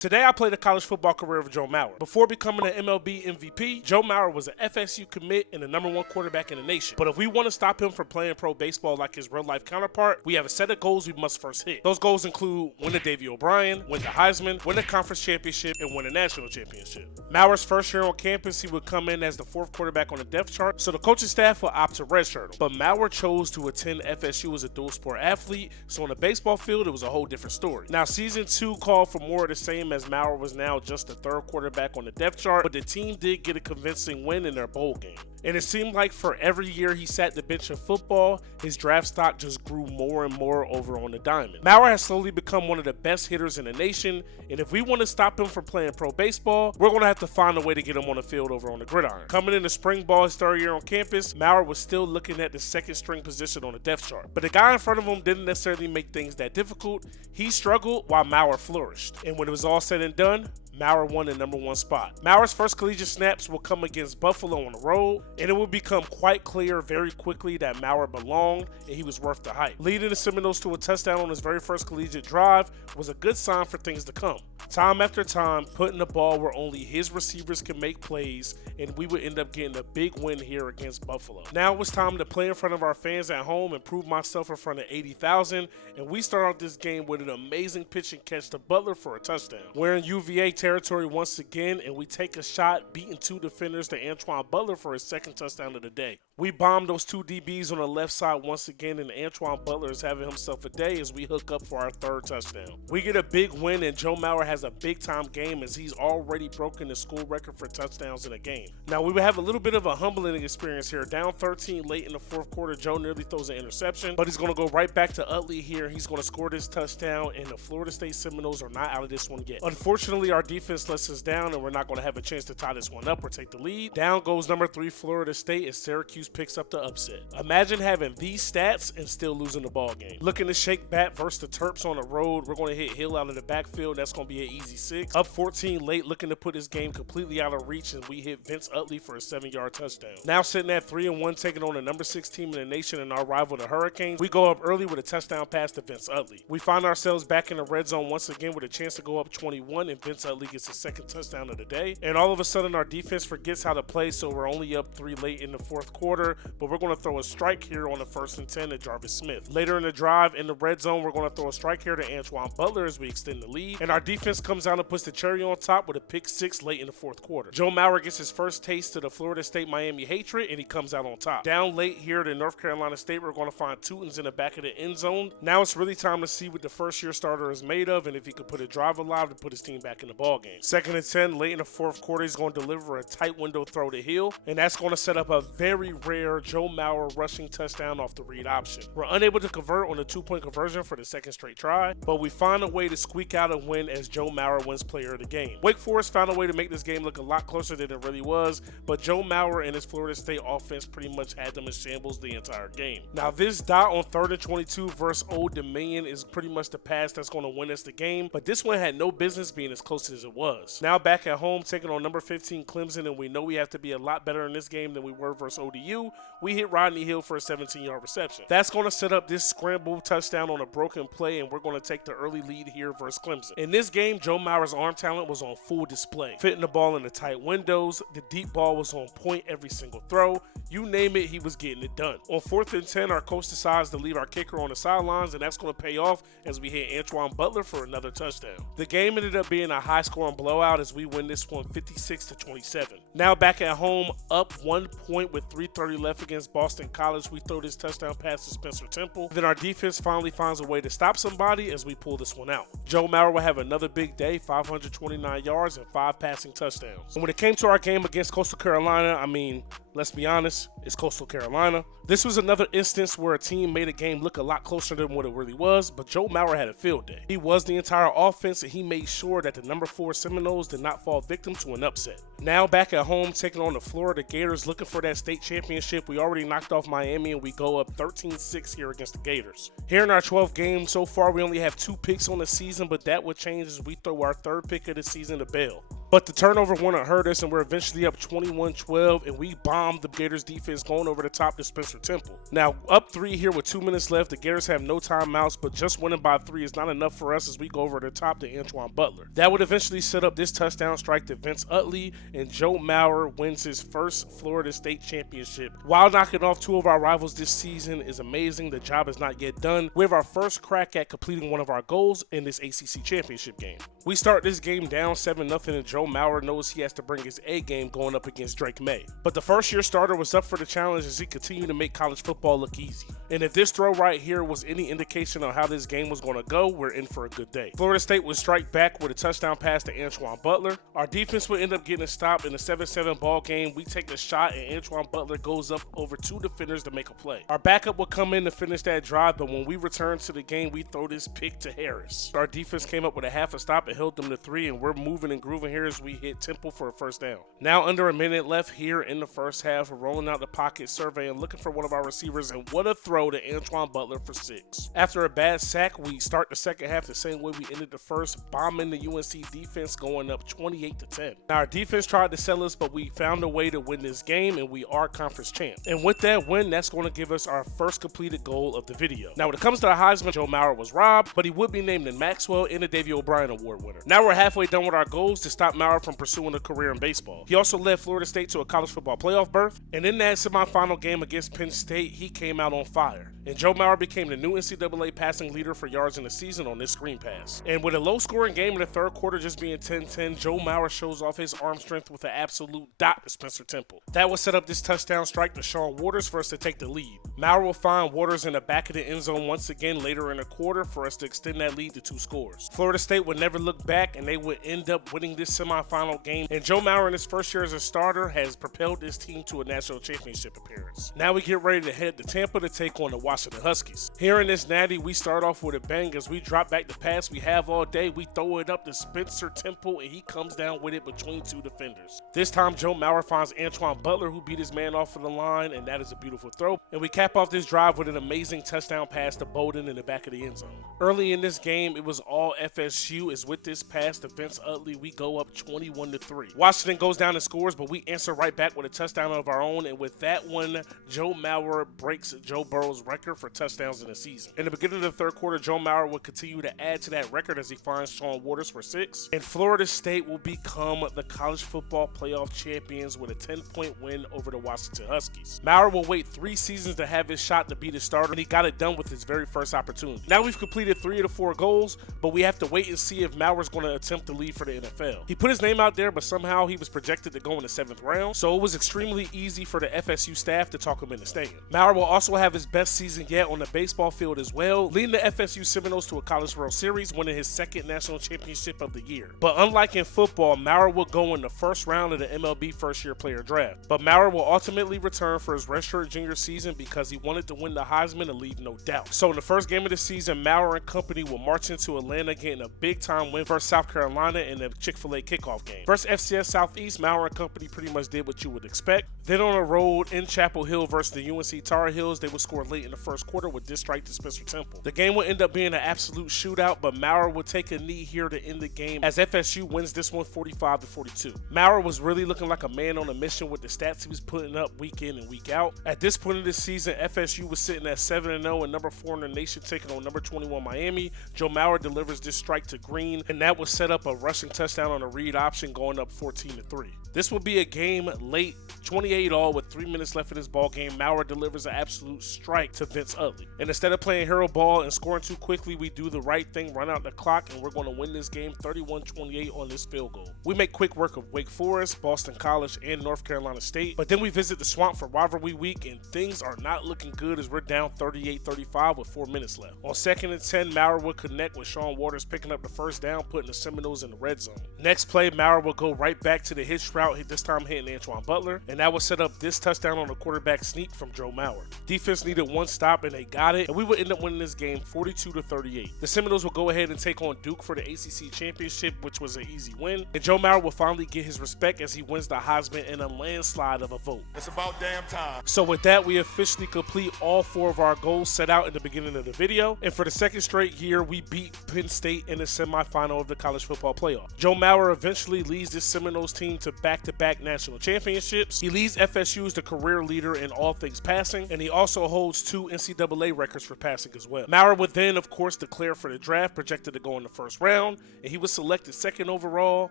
Today I played the college football career of Joe Mauer. Before becoming an MLB MVP, Joe Mauer was an FSU commit and the #1 quarterback in the nation. But if we want to stop him from playing pro baseball like his real-life counterpart, we have a set of goals we must first hit. Those goals include win the Davey O'Brien, win the Heisman, win the conference championship, and win the national championship. Mauer's first year on campus, he would come in as the 4th quarterback on the depth chart, so the coaching staff would opt to redshirt him. But Mauer chose to attend FSU as a dual-sport athlete, so on the baseball field, it was a whole different story. Now, season 2 called for more of the same, as Mauer was now just the 3rd quarterback on the depth chart, but the team did get a convincing win in their bowl game. And it seemed like for every year he sat the bench in football, his draft stock just grew more and more over on the diamond. Mauer has slowly become one of the best hitters in the nation, and if we want to stop him from playing pro baseball, we're going to have to find a way to get him on the field over on the gridiron. Coming into spring ball his 3rd year on campus, Mauer was still looking at the 2nd string position on the depth chart. But the guy in front of him didn't necessarily make things that difficult. He struggled while Mauer flourished. And when it was all said and done, Mauer won the #1 spot. Mauer's first collegiate snaps will come against Buffalo on the road, and it will become quite clear very quickly that Mauer belonged and he was worth the hype. Leading the Seminoles to a touchdown on his very first collegiate drive was a good sign for things to come. Time after time, putting the ball where only his receivers can make plays, and we would end up getting a big win here against Buffalo. Now it was time to play in front of our fans at home and prove myself in front of 80,000, and we start out this game with an amazing pitch and catch to Butler for a touchdown. We're in UVA territory once again, and we take a shot, beating 2 defenders to Antoine Butler for his 2nd touchdown of the day. We bomb those 2 DBs on the left side once again, and Antoine Butler is having himself a day as we hook up for our 3rd touchdown. We get a big win, and Joe Mauer has a big time game as he's already broken the school record for touchdowns in a game. Now we would have a little bit of a humbling experience here. Down 13 late in the 4th quarter, Joe nearly throws an interception, but he's going to go right back to Utley here. He's going to score this touchdown, and the Florida State Seminoles are not out of this one yet. Unfortunately, our defense lets us down, and we're not going to have a chance to tie this one up or take the lead. Down goes #3 Florida State as Syracuse picks up the upset. Imagine having these stats and still losing the ball game. Looking to shake bat versus the Terps on the road. We're going to hit Hill out of the backfield. That's going to be an easy 6. Up 14 late, looking to put his game completely out of reach, and we hit Vince Utley for a 7-yard touchdown. Now sitting at 3-1, taking on the #6 team in the nation and our rival, the Hurricanes. We go up early with a touchdown pass to Vince Utley. We find ourselves back in the red zone once again with a chance to go up 21, and Vince Utley gets his 2nd touchdown of the day. And all of a sudden, our defense forgets how to play, so we're only up 3 late in the 4th quarter, but we're going to throw a strike here on the 1st and 10 to Jarvis Smith. Later in the drive, in the red zone, we're going to throw a strike here to Antoine Butler as we extend the lead, and our defense comes out and puts the cherry on top with a pick 6 late in the 4th quarter. Joe Mauer gets his first taste to the Florida State-Miami hatred, and he comes out on top. Down late here to North Carolina State, we're going to find Tutons in the back of the end zone. Now it's really time to see what the first-year starter is made of, and if he could put a drive alive to put his team back in the ball game. 2nd and 10, late in the 4th quarter, he's going to deliver a tight window throw to Hill, and that's going to set up a very rare Joe Mauer rushing touchdown off the read option. We're unable to convert on the 2-point conversion for the 2nd straight try, but we find a way to squeak out a win as Joe Mauer wins player of the game. Wake Forest found a way to make this game look a lot closer than it really was, but Joe Mauer and his Florida State offense pretty much had them in shambles the entire game. Now this dot on 3rd and 22 versus Old Dominion is pretty much the pass that's going to win us the game, but this one had no business being as close as it was. Now back at home, taking on #15 Clemson, and we know we have to be a lot better in this game than we were versus ODU. We hit Rodney Hill for a 17-yard reception. That's going to set up this scramble touchdown on a broken play, and we're going to take the early lead here versus Clemson. In this game, Joe Mauer's arm talent was on full display. Fitting the ball in the tight windows, the deep ball was on point every single throw. You name it, he was getting it done. On 4th and 10, our coach decides to leave our kicker on the sidelines, and that's going to pay off as we hit Antoine Butler for another touchdown. The game ended up being a high-scoring blowout as we win this one 56-27. Now back at home, up 1 point with 3:30 left against Boston College, we throw this touchdown pass to Spencer Temple. Then our defense finally finds a way to stop somebody as we pull this one out. Joe Mauer will have another big day, 529 yards and 5 passing touchdowns. And when it came to our game against Coastal Carolina, I mean, let's be honest, it's Coastal Carolina. This was another instance where a team made a game look a lot closer than what it really was, but Joe Mauer had a field day. He was the entire offense, and he made sure that the #4 Seminoles did not fall victim to an upset. Now back at home, taking on the Florida Gators, looking for that state championship. We already knocked off Miami, and we go up 13-6 here against the Gators. Here in our 12th game so far, we only have 2 picks on the season, but that would change as we throw our 3rd pick of the season to Bell. But the turnover wouldn't hurt us, and we're eventually up 21-12, and we bombed the Gators defense going over the top to Spencer Temple. Now, up 3 here with 2 minutes left. The Gators have no timeouts, but just winning by 3 is not enough for us as we go over the top to Antoine Butler. That would eventually set up this touchdown strike to Vince Utley, and Joe Mauer wins his first Florida State championship. While knocking off 2 of our rivals this season is amazing, the job is not yet done. We have our first crack at completing one of our goals in this ACC championship game. We start this game down 7-0, and Joe Mauer knows he has to bring his A game going up against Drake May. But the first-year starter was up for the challenge as he continued to make college football look easy. And if this throw right here was any indication on how this game was going to go, we're in for a good day. Florida State would strike back with a touchdown pass to Antoine Butler. Our defense would end up getting a stop in a 7-7 ball game. We take a shot, and Antoine Butler goes up over 2 defenders to make a play. Our backup would come in to finish that drive, but when we return to the game, we throw this pick to Harris. Our defense came up with a half a stop and held them to 3, and we're moving and grooving here as we hit Temple for a first down. Now under a minute left here in the first half, we're rolling out the pocket, surveying, looking for one of our receivers, and what a throw to Antoine Butler for 6. After a bad sack, we start the second half the same way we ended the first, bombing the UNC defense, going up 28-10. Now our defense tried to sell us, but we found a way to win this game, and we are conference champs. And with that win, that's going to give us our first completed goal of the video. Now when it comes to the Heisman, Joe Mauer was robbed, but he would be named the Maxwell and the Davey O'Brien Award winner. Now we're halfway done with our goals to stop Mauer from pursuing a career in baseball. He also led Florida State to a college football playoff berth, and in that semifinal game against Penn State, he came out on fire. And Joe Mauer became the new NCAA passing leader for yards in the season on this screen pass. And with a low-scoring game in the third quarter just being 10-10, Joe Mauer shows off his arm strength with an absolute dot to Spencer Temple. That will set up this touchdown strike to Sean Waters for us to take the lead. Mauer will find Waters in the back of the end zone once again later in the quarter for us to extend that lead to 2 scores. Florida State would never look back, and they would end up winning this semifinal game. And Joe Mauer in his first year as a starter has propelled this team to a national championship appearance. Now we get ready to head to Tampa to take on the Washington Huskies. Here in this natty, we start off with a bang as we drop back the pass we have all day. We throw it up to Spencer Temple, and he comes down with it between 2 defenders. This time, Joe Mauer finds Antoine Butler, who beat his man off of the line, and that is a beautiful throw. And we cap off this drive with an amazing touchdown pass to Bowden in the back of the end zone. Early in this game, it was all FSU, as with this pass to Vince Utley, we go up 21-3. Washington goes down and scores, but we answer right back with a touchdown of our own, and with that one, Joe Mauer breaks Joe Burrow's record for touchdowns in the season. In the beginning of the third quarter, Joe Mauer would continue to add to that record as he finds Sean Waters for 6, and Florida State will become the college football playoff champions with a 10-point win over the Washington Huskies. Mauer will wait 3 seasons to have his shot to be the starter, and he got it done with his very first opportunity. Now we've completed 3 of the 4 goals, but we have to wait and see if Mauer's going to attempt to leave for the NFL. He put his name out there, but somehow he was projected to go in the 7th round, so it was extremely easy for the FSU staff to talk him into staying. Mauer will also have his best season yet on the baseball field as well, leading the FSU Seminoles to a College World Series, winning his 2nd national championship of the year. But unlike in football, Mauer will go in the first round of the MLB first-year player draft. But Mauer will ultimately return for his redshirt junior season because he wanted to win the Heisman and leave no doubt. So in the first game of the season, Mauer and company will march into Atlanta, getting a big-time win versus South Carolina in the Chick-fil-A kickoff game. Versus FCS Southeast, Mauer and company pretty much did what you would expect. Then on the road in Chapel Hill versus the UNC Tar Heels, they would score late in the first quarter with this strike to Spencer Temple. The game would end up being an absolute shootout, but Mauer would take a knee here to end the game as FSU wins this one 45-42. Mauer was really looking like a man on a mission with the stats he was putting up week in and week out. At this point of the season, FSU was sitting at 7-0 and number 4 in the nation, taking on number 21 Miami. Joe Mauer delivers this strike to Green, and that would set up a rushing touchdown on a read option, going up 14-3. This will be a game late, 28-all with 3 minutes left in this ball game. Mauer delivers an absolute strike to Vince Utley. And instead of playing hero ball and scoring too quickly, we do the right thing, run out the clock, and we're going to win this game 31-28 on this field goal. We make quick work of Wake Forest, Boston College, and North Carolina State, but then we visit the Swamp for rivalry week, and things are not looking good as we're down 38-35 with 4 minutes left. On 2nd and 10, Mauer would connect with Sean Waters picking up the first down, putting the Seminoles in the red zone. Next play, Mauer will go right back to the hitch route, this time hitting Antoine Butler, and that would set up this touchdown on a quarterback sneak from Joe Mauer. Defense needed 1 stop, and they got it, and we would end up winning this game 42-38. The Seminoles will go ahead and take on Duke for the ACC championship, which was an easy win, and Joe Mauer will finally get his respect as he wins the Heisman in a landslide of a vote. It's about damn time. So with that, we officially complete all 4 of our goals set out in the beginning of the video, and for the second straight year, we beat Penn State in the semifinal of the college football playoff. Joe Mauer eventually leads this Seminoles team to back-to-back national championships. He leads FSU as the career leader in all things passing, and he also holds 2 NCAA records for passing as well. Mauer would then, of course, declare for the draft, projected to go in the first round, and he was selected 2nd overall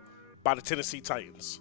by the Tennessee Titans.